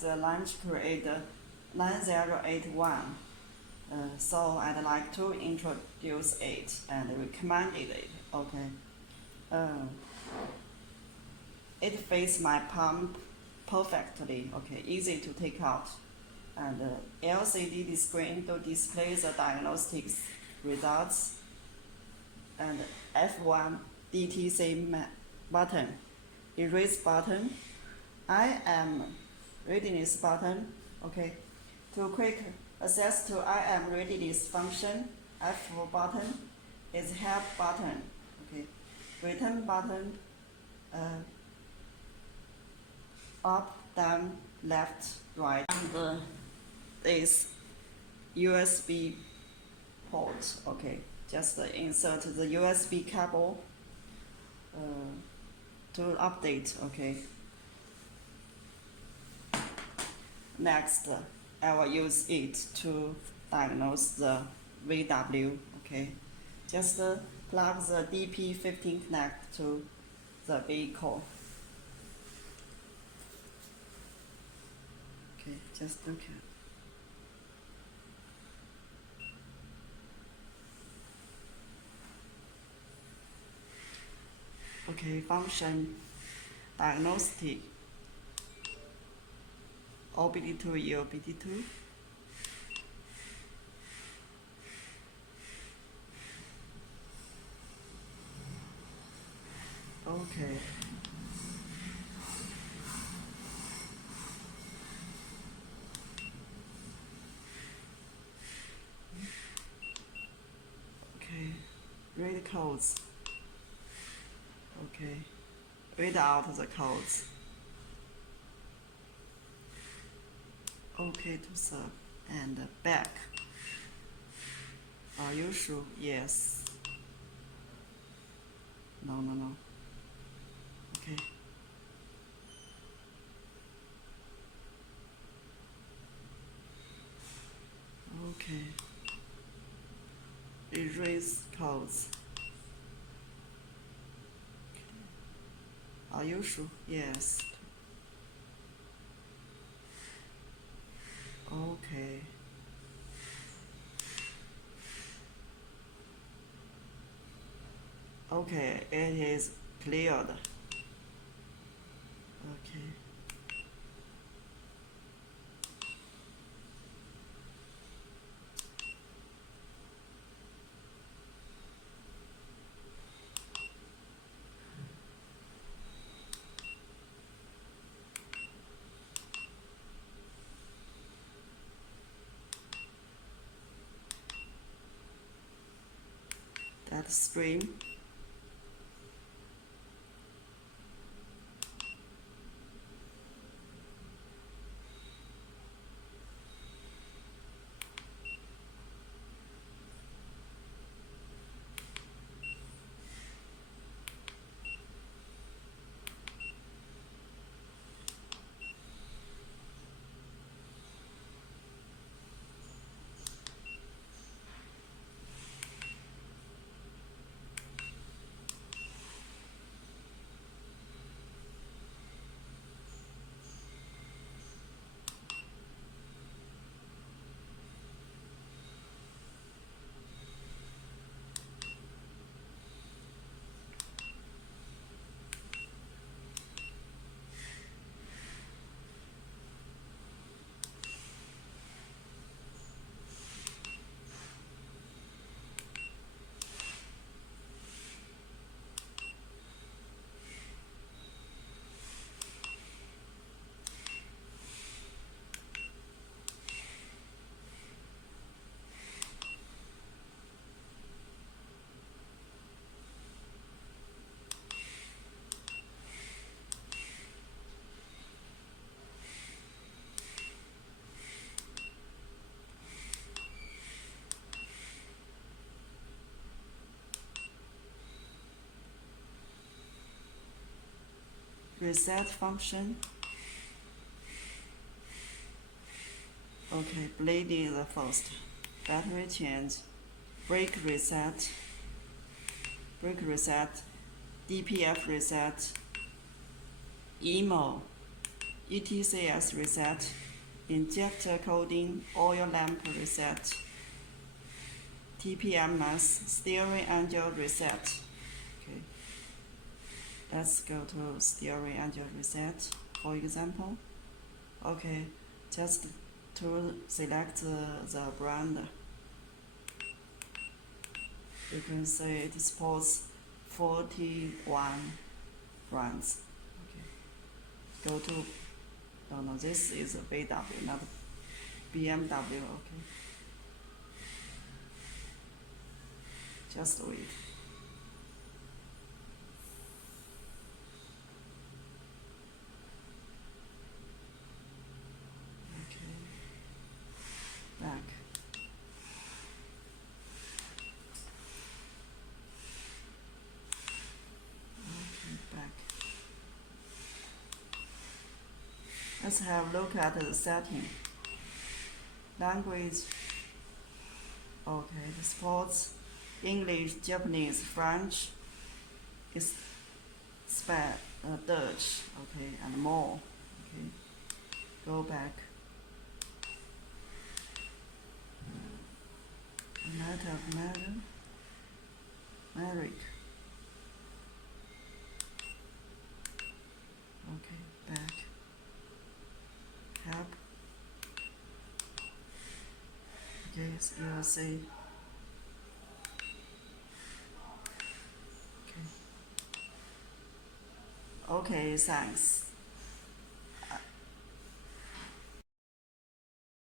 The launch Creader 9081. So I'd like to introduce it and recommend it. Okay. It fits my palm perfectly. Okay, easy to take out, and LCD screen to display the diagnostics results, and F1 DTC button, erase button, I am readiness button. Okay, to quick access to I am readiness function, F4 button is help button. Okay, return button, up, down, left, right, and this USB port. Okay, just insert the USB cable to update. Okay. Next, I will use it to diagnose the VW. Okay, just plug the DP15 connect to the vehicle. Okay, just look at. Okay, function diagnostic. OBD II, OBD II. Okay. Okay. Read codes. Okay. Read out the codes. Okay to serve and back. Are you sure? Yes. No. Okay. Okay. Erase codes. Are you sure? Yes. Okay. Okay, it is cleared. Okay. That stream. Reset function. Okay, bleeding the first. Battery change. Brake reset. DPF reset. Emo. ETCS reset, injector coding, oil lamp reset, TPMS, steering angel reset. Okay. Let's go to steering angel reset, for example. Okay, just to select the brand. You can see it supports 41 brands. Okay. Go to, no, this is a VW, not BMW. Okay. Just wait. Okay. Back. Back. Let's have a look at the setting. Language. Okay, it supports English, Japanese, French, Dutch, okay, and more. Okay, go back. Matter of matter, Merrick. Okay, back. Help. Yes, you will see. Okay, thanks.